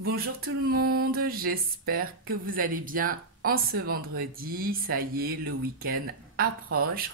Bonjour tout le monde, j'espère que vous allez bien en ce vendredi. Ça y est, le week-end approche.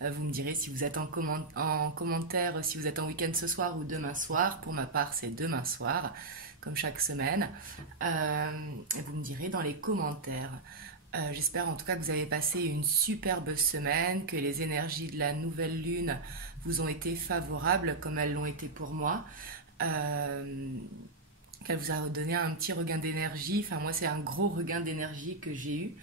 Vous me direz si vous êtes en commentaire, si vous êtes en week-end ce soir ou demain soir. Pour ma part, c'est demain soir, comme chaque semaine. Et vous me direz dans les commentaires. J'espère en tout cas que vous avez passé une superbe semaine, que les énergies de la nouvelle lune vous ont été favorables comme elles l'ont été pour moi. Euh, Qu'elle vous a donné un petit regain d'énergie. Enfin, moi, c'est un gros regain d'énergie que j'ai eu.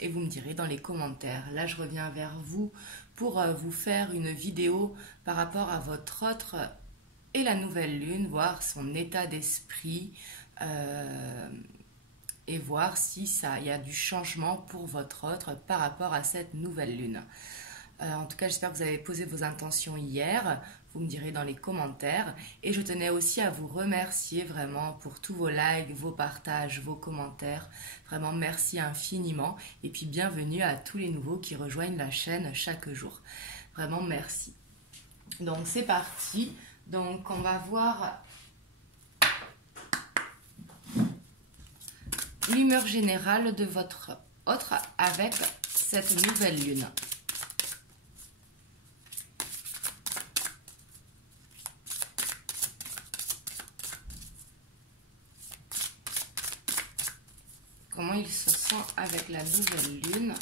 Et vous me direz dans les commentaires. Là, je reviens vers vous pour vous faire une vidéo par rapport à votre autre et la nouvelle lune, voir son état d'esprit et voir si ça, il y a du changement pour votre autre par rapport à cette nouvelle lune. En tout cas, j'espère que vous avez posé vos intentions hier. Vous me direz dans les commentaires. Et je tenais aussi à vous remercier vraiment pour tous vos likes, vos partages, vos commentaires. Vraiment, merci infiniment. Et puis, bienvenue à tous les nouveaux qui rejoignent la chaîne chaque jour. Vraiment, merci. Donc, c'est parti. Donc, on va voir l'humeur générale de votre autre avec cette nouvelle lune. Comment il se sent avec la nouvelle lune.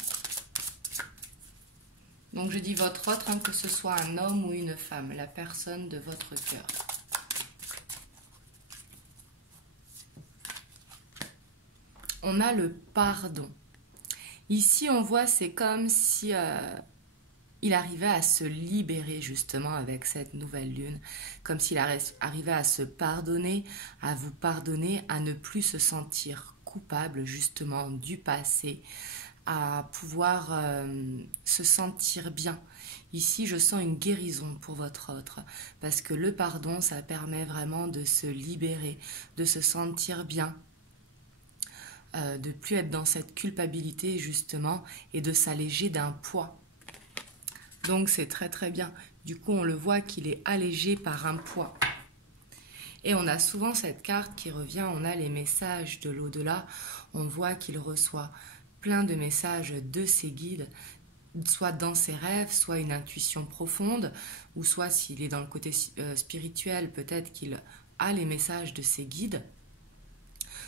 Donc je dis votre autre, que ce soit un homme ou une femme, la personne de votre cœur. On a le pardon. Ici on voit c'est comme si il arrivait à se libérer justement avec cette nouvelle lune, comme s'il arrivait à se pardonner, à vous pardonner, à ne plus se sentir coupable justement du passé, à pouvoir se sentir bien. Ici, je sens une guérison pour votre autre, parce que le pardon, ça permet vraiment de se libérer, de se sentir bien, de plus être dans cette culpabilité justement, et de s'alléger d'un poids. Donc c'est très très bien. Du coup, on le voit qu'il est allégé par un poids. Et on a souvent cette carte qui revient, on a les messages de l'au-delà. On voit qu'il reçoit plein de messages de ses guides, soit dans ses rêves, soit une intuition profonde, ou soit s'il est dans le côté spirituel, peut-être qu'il a les messages de ses guides,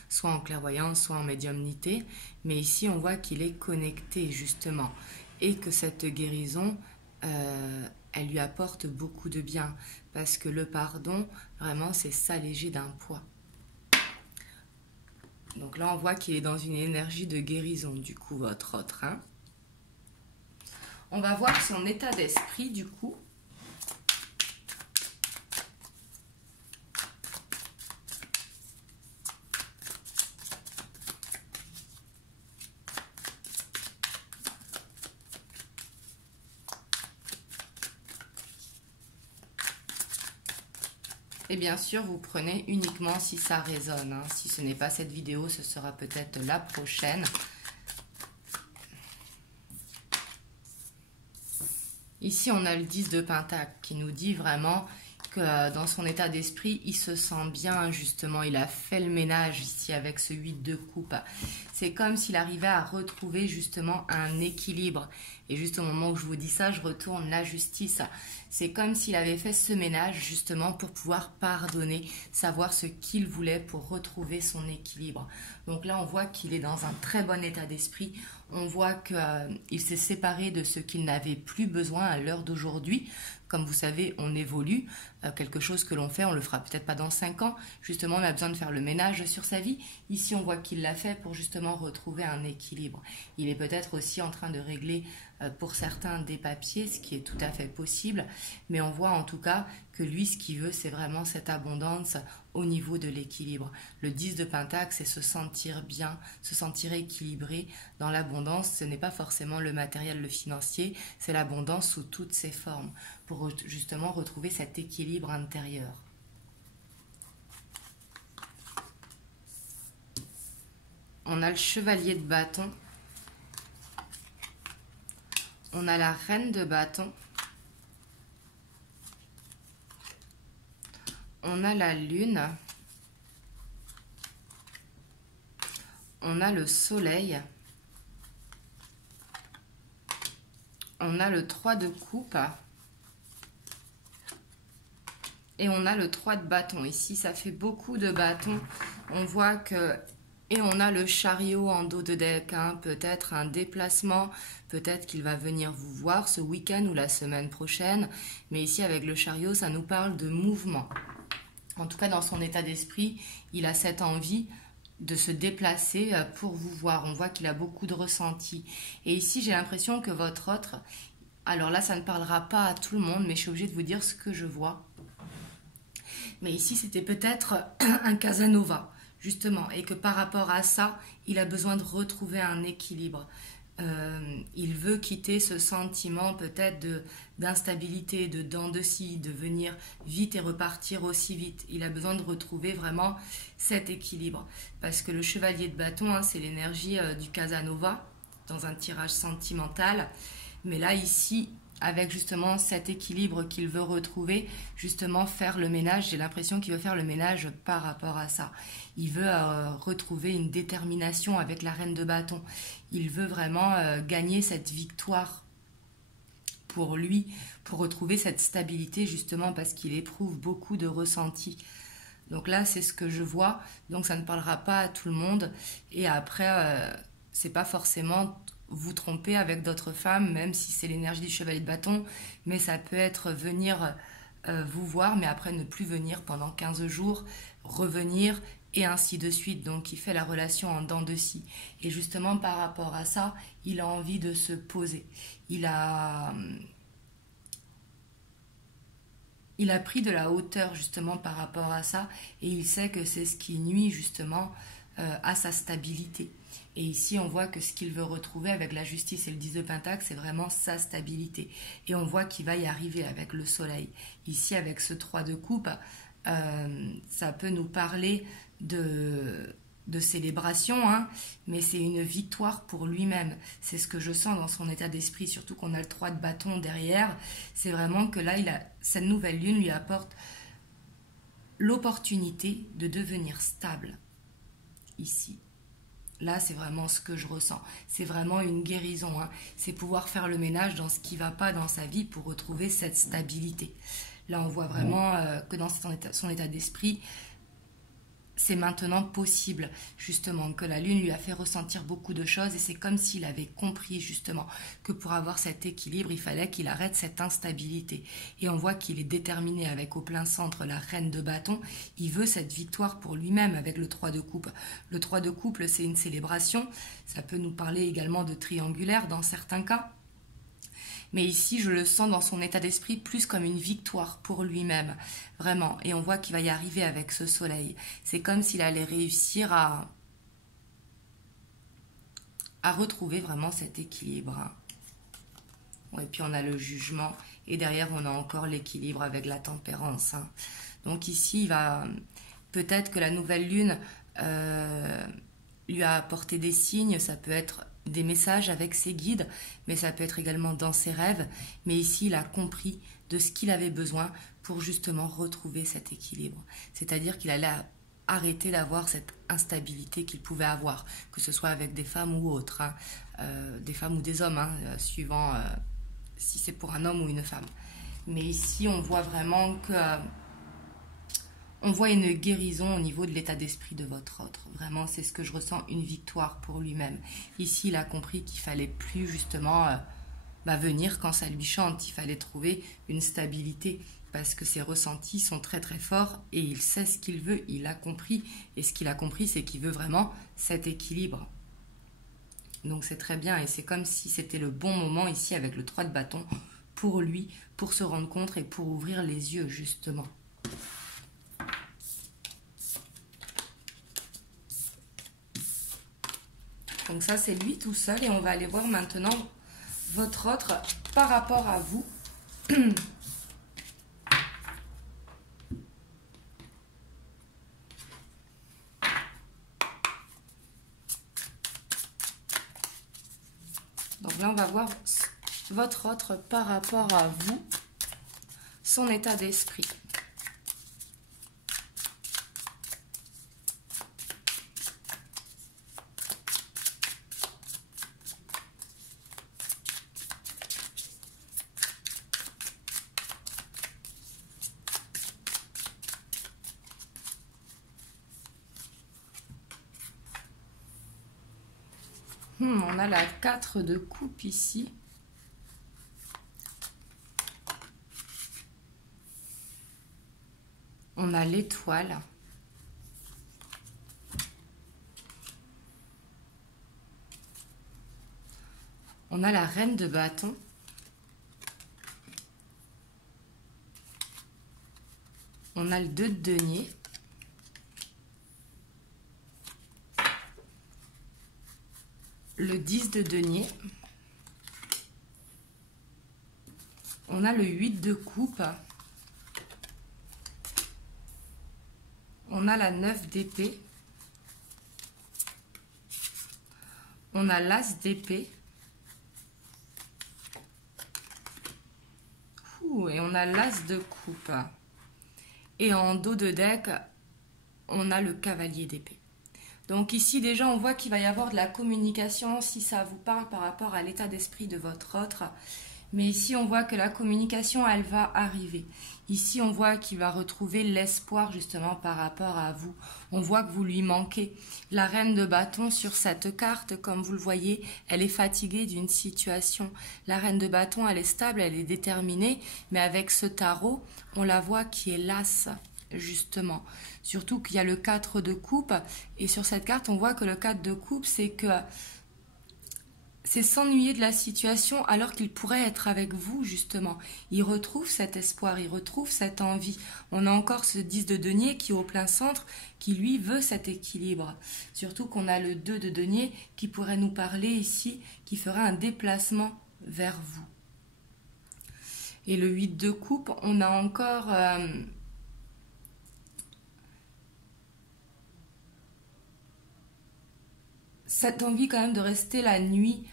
soit en clairvoyance, soit en médiumnité. Mais ici, on voit qu'il est connecté justement, et que cette guérison, elle lui apporte beaucoup de bien, parce que le pardon, vraiment, c'est s'alléger d'un poids. Donc là, on voit qu'il est dans une énergie de guérison, du coup, votre autre. On va voir son état d'esprit, du coup. Et bien sûr, vous prenez uniquement si ça résonne. Si ce n'est pas cette vidéo, ce sera peut-être la prochaine. Ici, on a le 10 de Pentacle qui nous dit vraiment que dans son état d'esprit, il se sent bien, justement. Il a fait le ménage ici avec ce 8 de coupe. C'est comme s'il arrivait à retrouver justement un équilibre. Et juste au moment où je vous dis ça, je retourne la justice. C'est comme s'il avait fait ce ménage justement pour pouvoir pardonner, savoir ce qu'il voulait pour retrouver son équilibre. Donc là, on voit qu'il est dans un très bon état d'esprit. On voit qu'il s'est séparé de ce qu'il n'avait plus besoin à l'heure d'aujourd'hui. Comme vous savez, on évolue. Quelque chose que l'on fait, on le fera peut-être pas dans 5 ans. Justement, on a besoin de faire le ménage sur sa vie. Ici, on voit qu'il l'a fait pour justement retrouver un équilibre. Il est peut-être aussi en train de régler pour certains des papiers, ce qui est tout à fait possible. Mais on voit en tout cas que lui, ce qu'il veut, c'est vraiment cette abondance au niveau de l'équilibre. Le 10 de Pentacle, c'est se sentir bien, se sentir équilibré dans l'abondance. Ce n'est pas forcément le matériel, le financier, c'est l'abondance sous toutes ses formes, pour justement retrouver cet équilibre intérieur. On a le chevalier de bâton. On a la reine de bâton. On a la lune. on a le soleil. On a le 3 de coupe. Et on a le 3 de bâton. Ici, ça fait beaucoup de bâtons. On voit que... Et on a le chariot en dos de deck. Hein. Peut-être un déplacement. Peut-être qu'il va venir vous voir ce week-end ou la semaine prochaine. Mais ici, avec le chariot, ça nous parle de mouvement. En tout cas, dans son état d'esprit, il a cette envie de se déplacer pour vous voir. On voit qu'il a beaucoup de ressenti. Et ici, j'ai l'impression que votre autre... Alors là, ça ne parlera pas à tout le monde, mais je suis obligée de vous dire ce que je vois. Mais ici, c'était peut-être un Casanova, justement. Et que par rapport à ça, il a besoin de retrouver un équilibre. Il veut quitter ce sentiment peut-être d'instabilité, de dents de scie, de venir vite et repartir aussi vite. Il a besoin de retrouver vraiment cet équilibre. Parce que le chevalier de bâton, hein, c'est l'énergie du Casanova, dans un tirage sentimental. Mais là, ici, avec justement cet équilibre qu'il veut retrouver, justement faire le ménage, j'ai l'impression qu'il veut faire le ménage par rapport à ça. Il veut retrouver une détermination avec la reine de bâton. Il veut vraiment gagner cette victoire pour lui, pour retrouver cette stabilité justement parce qu'il éprouve beaucoup de ressentis. Donc là, c'est ce que je vois. Donc ça ne parlera pas à tout le monde. Et après, c'est pas forcément... vous tromper avec d'autres femmes, même si c'est l'énergie du chevalier de bâton, mais ça peut être venir vous voir, mais après ne plus venir pendant 15 jours, revenir, et ainsi de suite. Donc il fait la relation en dents de scie. Et justement par rapport à ça, il a envie de se poser. Il a pris de la hauteur justement par rapport à ça, et il sait que c'est ce qui nuit justement à sa stabilité. Et ici, on voit que ce qu'il veut retrouver avec la justice et le 10 de Pentacle, c'est vraiment sa stabilité. Et on voit qu'il va y arriver avec le soleil. Ici, avec ce 3 de coupe, ça peut nous parler de célébration, hein, mais c'est une victoire pour lui-même. C'est ce que je sens dans son état d'esprit, surtout qu'on a le 3 de bâton derrière. C'est vraiment que là, cette nouvelle lune lui apporte l'opportunité de devenir stable. Ici. Là, c'est vraiment ce que je ressens. C'est vraiment une guérison. Hein. C'est pouvoir faire le ménage dans ce qui ne va pas dans sa vie pour retrouver cette stabilité. Là, on voit vraiment que dans son état d'esprit, c'est maintenant possible, justement, que la Lune lui a fait ressentir beaucoup de choses. Et c'est comme s'il avait compris, justement, que pour avoir cet équilibre, il fallait qu'il arrête cette instabilité. Et on voit qu'il est déterminé avec au plein centre la reine de bâton. Il veut cette victoire pour lui-même avec le 3 de coupe. Le 3 de couple, c'est une célébration. Ça peut nous parler également de triangulaire dans certains cas. Mais ici, je le sens dans son état d'esprit plus comme une victoire pour lui-même, vraiment. Et on voit qu'il va y arriver avec ce soleil. C'est comme s'il allait réussir à retrouver vraiment cet équilibre. Ouais, puis on a le jugement et derrière, on a encore l'équilibre avec la tempérance. Hein. Donc ici, il va peut-être que la nouvelle lune lui a apporté des signes. Ça peut être des messages avec ses guides, mais ça peut être également dans ses rêves. Mais ici, il a compris de ce qu'il avait besoin pour justement retrouver cet équilibre. C'est-à-dire qu'il allait arrêter d'avoir cette instabilité qu'il pouvait avoir, que ce soit avec des femmes ou autres, hein, des femmes ou des hommes, hein, suivant si c'est pour un homme ou une femme. Mais ici, on voit vraiment que... on voit une guérison au niveau de l'état d'esprit de votre autre. Vraiment, c'est ce que je ressens, une victoire pour lui-même. Ici, il a compris qu'il fallait plus justement venir quand ça lui chante. Il fallait trouver une stabilité parce que ses ressentis sont très très forts et il sait ce qu'il veut, il a compris. Et ce qu'il a compris, c'est qu'il veut vraiment cet équilibre. Donc c'est très bien et c'est comme si c'était le bon moment ici avec le 3 de bâton pour lui, pour se rendre compte et pour ouvrir les yeux justement. Donc ça, c'est lui tout seul. Et on va aller voir maintenant votre autre par rapport à vous. Donc là, on va voir votre autre par rapport à vous, son état d'esprit. On a la 4 de coupe ici. On a l'étoile. On a la reine de bâton. On a le 2 de denier. Le 10 de denier. On a le 8 de coupe. On a la 9 d'épée. On a l'as d'épée. Et on a l'as de coupe. Et en dos de deck, on a le cavalier d'épée. Donc ici déjà on voit qu'il va y avoir de la communication si ça vous parle par rapport à l'état d'esprit de votre autre. Mais ici on voit que la communication elle va arriver. Ici on voit qu'il va retrouver l'espoir justement par rapport à vous. On voit que vous lui manquez. La reine de bâton sur cette carte, comme vous le voyez, elle est fatiguée d'une situation. La reine de bâton elle est stable, elle est déterminée. Mais avec ce tarot, on la voit qui est lasse. Justement, surtout qu'il y a le 4 de coupe et sur cette carte on voit que le 4 de coupe c'est que c'est s'ennuyer de la situation alors qu'il pourrait être avec vous justement. Il retrouve cet espoir, il retrouve cette envie. On a encore ce 10 de denier qui est au plein centre, qui lui veut cet équilibre. Surtout qu'on a le 2 de denier qui pourrait nous parler ici, qui ferait un déplacement vers vous. Et le 8 de coupe, on a encore cette envie quand même de rester la nuit,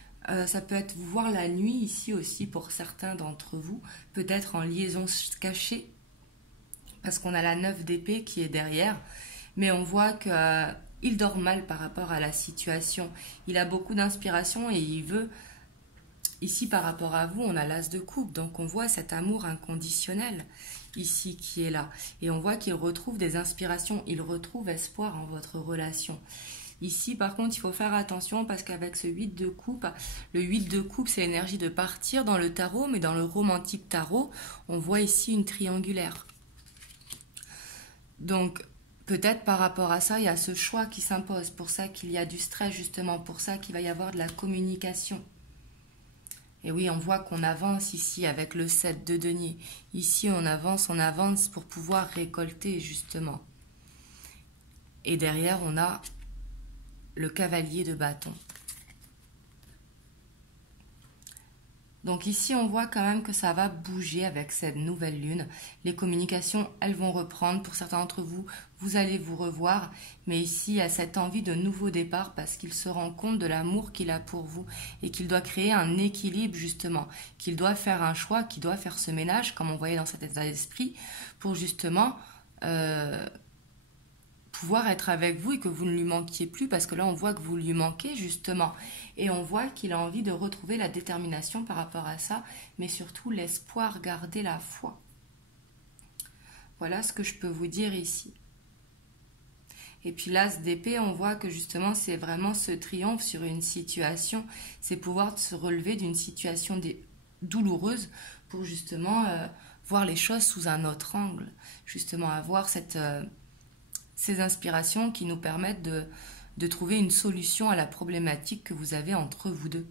ça peut être vous voir la nuit ici aussi pour certains d'entre vous, peut-être en liaison cachée, parce qu'on a la 9 d'épée qui est derrière, mais on voit qu'il dort mal par rapport à la situation. Il a beaucoup d'inspiration et il veut, ici par rapport à vous, on a l'as de coupe, donc on voit cet amour inconditionnel ici qui est là. Et on voit qu'il retrouve des inspirations, il retrouve espoir en votre relation. Ici, par contre, il faut faire attention parce qu'avec ce 8 de coupe, le 8 de coupe, c'est l'énergie de partir dans le tarot, mais dans le romantique tarot, on voit ici une triangulaire. Donc, peut-être par rapport à ça, il y a ce choix qui s'impose. Pour ça qu'il y a du stress, justement. Pour ça qu'il va y avoir de la communication. Et oui, on voit qu'on avance ici avec le 7 de denier. Ici, on avance pour pouvoir récolter, justement. Et derrière, on a le cavalier de bâton. Donc ici, on voit quand même que ça va bouger avec cette nouvelle lune. Les communications, elles vont reprendre. Pour certains d'entre vous, vous allez vous revoir. Mais ici, il y a cette envie de nouveau départ parce qu'il se rend compte de l'amour qu'il a pour vous et qu'il doit créer un équilibre justement. Qu'il doit faire un choix, qu'il doit faire ce ménage, comme on voyait dans cet état d'esprit, pour justement pouvoir être avec vous et que vous ne lui manquiez plus, parce que là on voit que vous lui manquez justement, et on voit qu'il a envie de retrouver la détermination par rapport à ça, mais surtout l'espoir, garder la foi. Voilà ce que je peux vous dire ici. Et puis l'as d'épée, on voit que justement c'est vraiment ce triomphe sur une situation, c'est pouvoir se relever d'une situation douloureuse pour justement voir les choses sous un autre angle, justement avoir ces inspirations qui nous permettent de trouver une solution à la problématique que vous avez entre vous deux.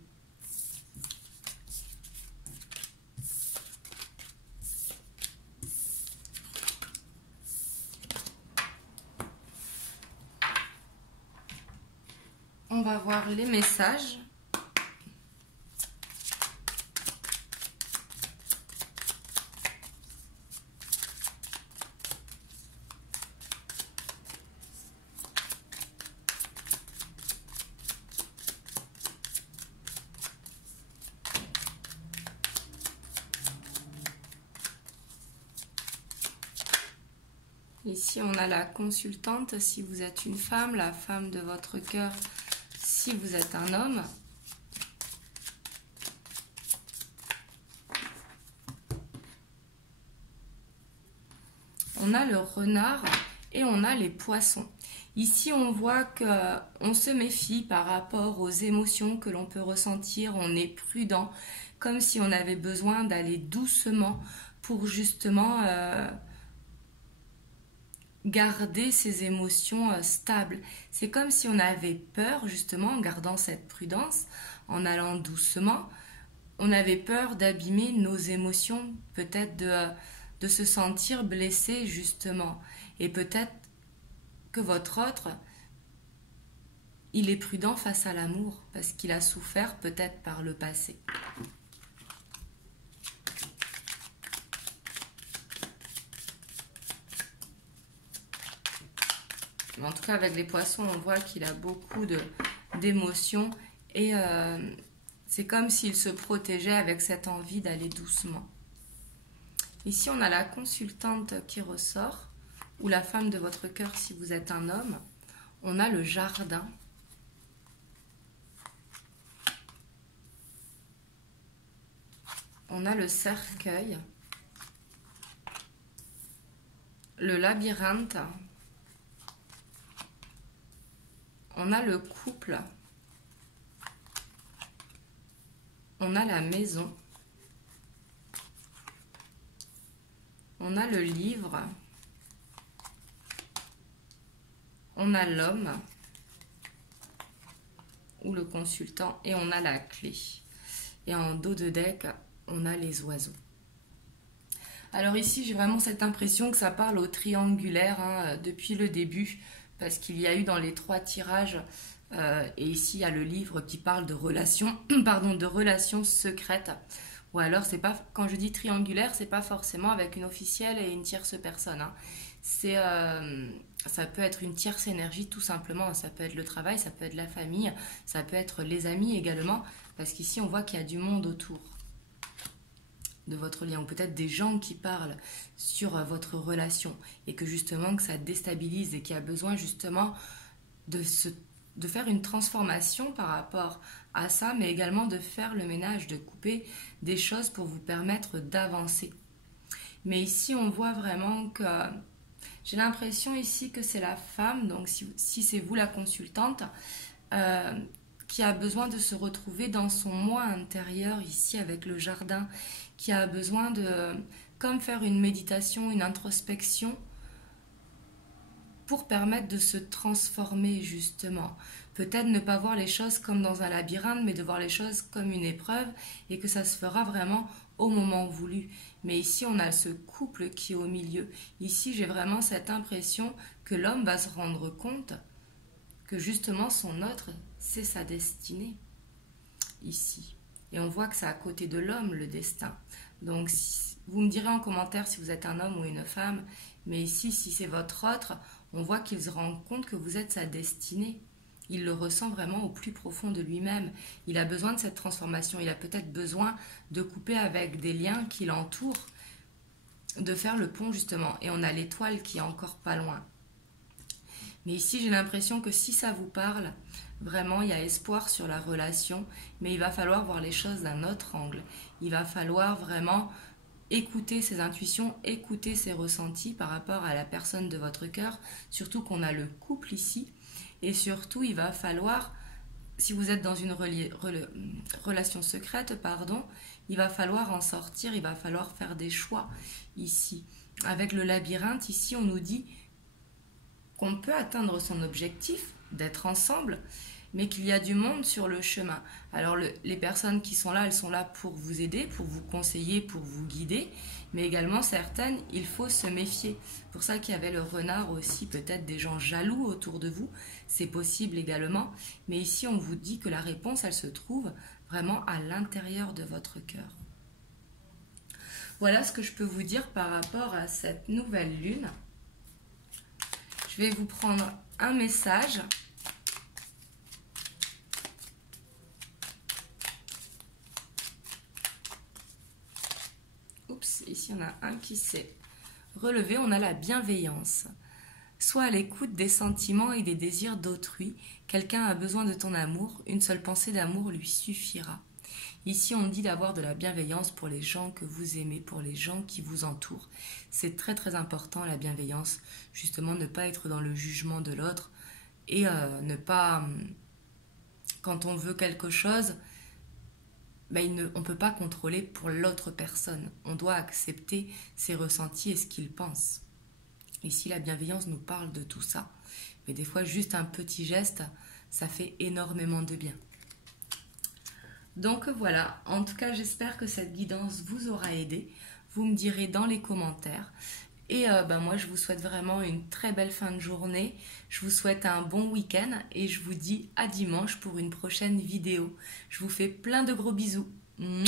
On va voir les messages. Ici, on a la consultante, si vous êtes une femme, la femme de votre cœur, si vous êtes un homme. On a le renard Et on a les poissons. Ici, on voit qu'on se méfie par rapport aux émotions que l'on peut ressentir. On est prudent, comme si on avait besoin d'aller doucement pour justement garder ses émotions stables. C'est comme si on avait peur, justement, en gardant cette prudence, en allant doucement. On avait peur d'abîmer nos émotions, peut-être de se sentir blessé, justement. Et peut-être que votre autre, il est prudent face à l'amour, parce qu'il a souffert peut-être par le passé. En tout cas, avec les poissons, on voit qu'il a beaucoup d'émotions et c'est comme s'il se protégeait avec cette envie d'aller doucement. Ici, on a la consultante qui ressort, ou la femme de votre cœur si vous êtes un homme. On a le jardin. On a le cercueil. Le labyrinthe. On a le couple. On a la maison. On a le livre. On a l'homme ou le consultant et on a la clé. Et en dos de deck, on a les oiseaux. Alors ici, j'ai vraiment cette impression que ça parle au triangulaire hein, depuis le début, parce qu'il y a eu dans les 3 tirages, et ici il y a le livre qui parle de relations, de relations secrètes. Ou alors, c'est pas, quand je dis triangulaire, c'est pas forcément avec une officielle et une tierce personne. Hein. Ça peut être une tierce énergie tout simplement. Ça peut être le travail, ça peut être la famille, ça peut être les amis également, parce qu'ici on voit qu'il y a du monde autour de votre lien, ou peut-être des gens qui parlent sur votre relation et que justement que ça déstabilise et qu'il y a besoin justement de faire une transformation par rapport à ça, mais également de faire le ménage, de couper des choses pour vous permettre d'avancer. Mais ici on voit vraiment que j'ai l'impression ici que c'est la femme, donc si c'est vous la consultante, qui a besoin de se retrouver dans son moi intérieur ici avec le jardin, qui a besoin de comme faire une méditation, une introspection pour permettre de se transformer justement. Peut-être ne pas voir les choses comme dans un labyrinthe, mais de voir les choses comme une épreuve et que ça se fera vraiment au moment voulu. Mais ici, on a ce couple qui est au milieu. Ici, j'ai vraiment cette impression que l'homme va se rendre compte que justement son autre, c'est sa destinée. Ici. Et on voit que c'est à côté de l'homme, le destin. Donc, vous me direz en commentaire si vous êtes un homme ou une femme. Mais ici, si c'est votre autre, on voit qu'il se rend compte que vous êtes sa destinée. Il le ressent vraiment au plus profond de lui-même. Il a besoin de cette transformation. Il a peut-être besoin de couper avec des liens qui l'entourent, de faire le pont justement. Et on a l'étoile qui est encore pas loin. Mais ici, j'ai l'impression que si ça vous parle, vraiment, il y a espoir sur la relation. Mais il va falloir voir les choses d'un autre angle. Il va falloir vraiment écouter ses intuitions, écouter ses ressentis par rapport à la personne de votre cœur. Surtout qu'on a le couple ici. Et surtout, il va falloir, si vous êtes dans une relation secrète, il va falloir en sortir, il va falloir faire des choix ici. Avec le labyrinthe, ici, on nous dit qu'on peut atteindre son objectif d'être ensemble, mais qu'il y a du monde sur le chemin. Alors les personnes qui sont là, elles sont là pour vous aider, pour vous conseiller, pour vous guider, mais également certaines, il faut se méfier. C'est pour ça qu'il y avait le renard aussi, peut-être des gens jaloux autour de vous, c'est possible également, mais ici on vous dit que la réponse, elle se trouve vraiment à l'intérieur de votre cœur. Voilà ce que je peux vous dire par rapport à cette nouvelle lune. Je vais vous prendre un message. Oups, ici on a un qui s'est relevé, on a la bienveillance. Sois à l'écoute des sentiments et des désirs d'autrui. Quelqu'un a besoin de ton amour, une seule pensée d'amour lui suffira. Ici, on dit d'avoir de la bienveillance pour les gens que vous aimez, pour les gens qui vous entourent. C'est très très important la bienveillance, justement ne pas être dans le jugement de l'autre et ne pas, quand on veut quelque chose, ben, on ne peut pas contrôler pour l'autre personne. On doit accepter ses ressentis et ce qu'il pense. Ici, la bienveillance nous parle de tout ça. Mais des fois, juste un petit geste, ça fait énormément de bien. Donc voilà, en tout cas, j'espère que cette guidance vous aura aidé. Vous me direz dans les commentaires. Et moi, je vous souhaite vraiment une très belle fin de journée. Je vous souhaite un bon week-end et je vous dis à dimanche pour une prochaine vidéo. Je vous fais plein de gros bisous. Mouah.